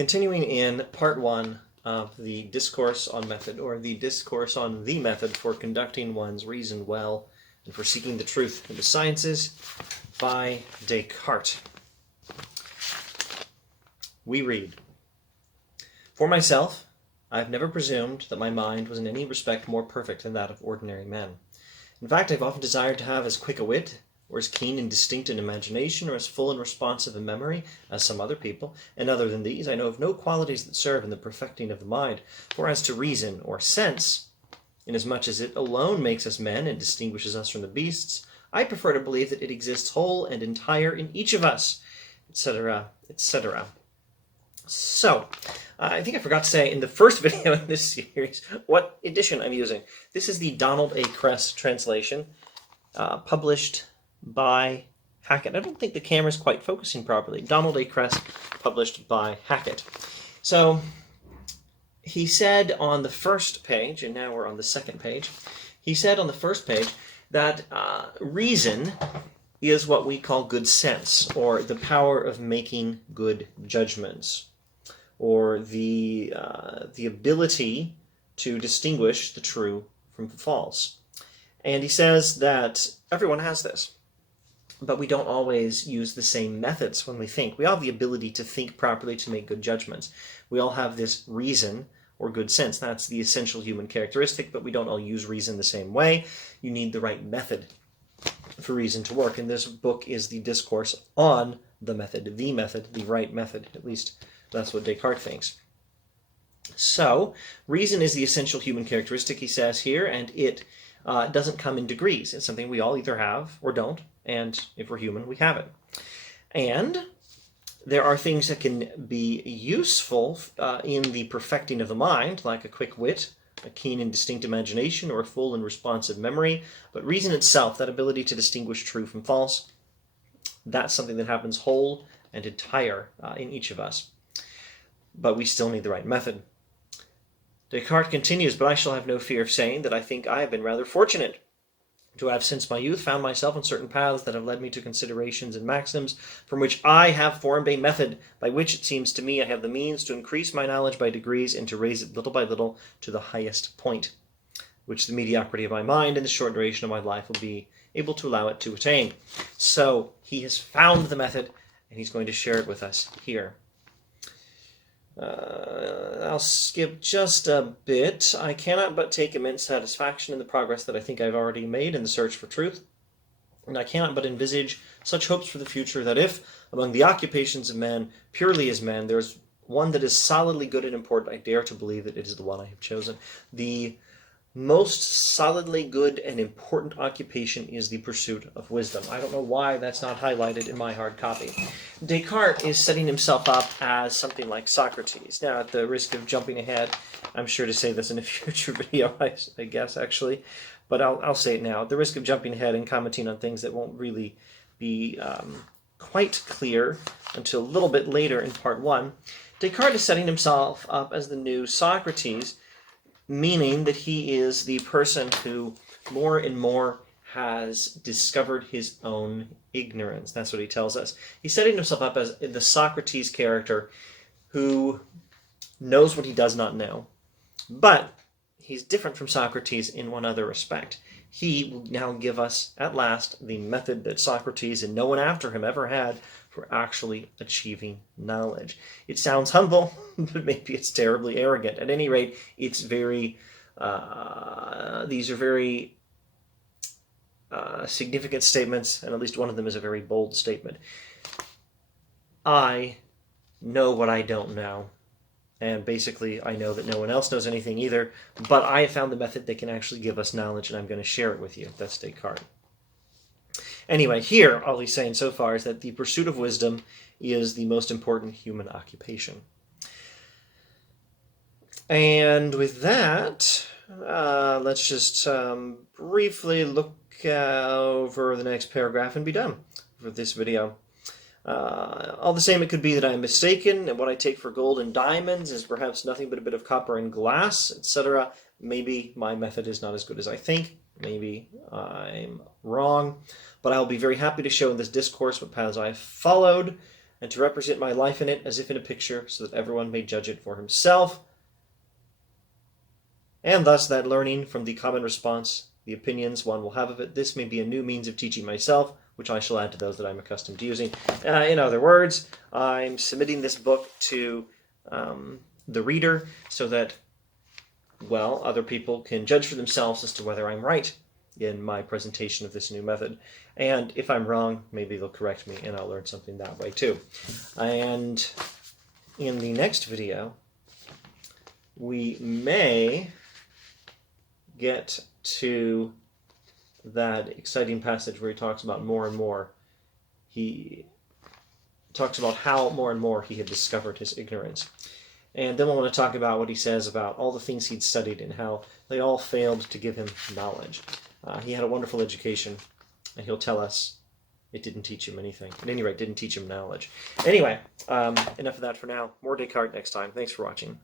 Continuing in part 1 of the Discourse on Method, or the Discourse on the Method for Conducting One's Reason Well and for Seeking the Truth in the Sciences by Descartes. We read, "For myself, I have never presumed that my mind was in any respect more perfect than that of ordinary men. In fact, I have often desired to have as quick a wit, or as keen and distinct an imagination, or as full and responsive a memory as some other people, and other than these, I know of no qualities that serve in the perfecting of the mind. For as to reason or sense, inasmuch as it alone makes us men and distinguishes us from the beasts, I prefer to believe that it exists whole and entire in each of us," etc., etc. So, I think I forgot to say in the first video in this series what edition I'm using. This is the Donald A. Kress translation, published by Hackett. I don't think the camera's quite focusing properly. Donald A. Kress, published by Hackett. So, he said on the first page, and now we're on the second page, he said on the first page that reason is what we call good sense, or the power of making good judgments, or the ability to distinguish the true from the false. And he says that everyone has this, but we don't always use the same methods when we think. We all have the ability to think properly, to make good judgments. We all have this reason or good sense. That's the essential human characteristic, but we don't all use reason the same way. You need the right method for reason to work. And this book is the discourse on the method, the right method. At least that's what Descartes thinks. So, reason is the essential human characteristic, he says here, and it doesn't come in degrees. It's something we all either have or don't, and if we're human, we have it. And there are things that can be useful in the perfecting of the mind, like a quick wit, a keen and distinct imagination, or a full and responsive memory. But reason itself, that ability to distinguish true from false, that's something that happens whole and entire in each of us. But we still need the right method. Descartes continues, "But I shall have no fear of saying that I think I have been rather fortunate to have since my youth found myself on certain paths that have led me to considerations and maxims from which I have formed a method by which it seems to me I have the means to increase my knowledge by degrees and to raise it little by little to the highest point, which the mediocrity of my mind and the short duration of my life will be able to allow it to attain." So he has found the method, and he's going to share it with us here. I'll skip just a bit. "I cannot but take immense satisfaction in the progress that I think I have already made in the search for truth, and I cannot but envisage such hopes for the future that if, among the occupations of man, purely as man, there is one that is solidly good and important, I dare to believe that it is the one I have chosen." The most solidly good and important occupation is the pursuit of wisdom. I don't know why that's not highlighted in my hard copy. Descartes is setting himself up as something like Socrates. Now, at the risk of jumping ahead, I'm sure to say this in a future video, I guess, actually, but I'll say it now. At the risk of jumping ahead and commenting on things that won't really be quite clear until a little bit later in part 1, Descartes is setting himself up as the new Socrates, meaning that he is the person who more and more has discovered his own ignorance. That's what he tells us. He's setting himself up as the Socrates character who knows what he does not know. But he's different from Socrates in one other respect. He will now give us, at last, the method that Socrates and no one after him ever had for actually achieving knowledge. It sounds humble, but maybe it's terribly arrogant. At any rate, it's very, these are very significant statements, and at least one of them is a very bold statement. I know what I don't know, and basically I know that no one else knows anything either, but I have found the method that can actually give us knowledge, and I'm going to share it with you. That's Descartes. Anyway, here, all he's saying so far is that the pursuit of wisdom is the most important human occupation. And with that, let's just briefly look over the next paragraph and be done for this video. All the same, it could be that I am mistaken, and what I take for gold and diamonds is perhaps nothing but a bit of copper and glass, etc. Maybe my method is not as good as I think. Maybe I'm wrong. But I'll be very happy to show in this discourse what paths I have followed, and to represent my life in it as if in a picture, so that everyone may judge it for himself, and thus that learning from the common response, the opinions one will have of it, this may be a new means of teaching myself, which I shall add to those that I'm accustomed to using. In other words, I'm submitting this book to the reader so that, well, other people can judge for themselves as to whether I'm right in my presentation of this new method. And if I'm wrong, maybe they'll correct me and I'll learn something that way too. And in the next video, we may get to that exciting passage where he talks about more and more. He talks about how more and more he had discovered his ignorance. And then we'll want to talk about what he says about all the things he'd studied and how they all failed to give him knowledge. He had a wonderful education, and he'll tell us it didn't teach him anything. At any rate, didn't teach him knowledge. Anyway, enough of that for now. More Descartes next time. Thanks for watching.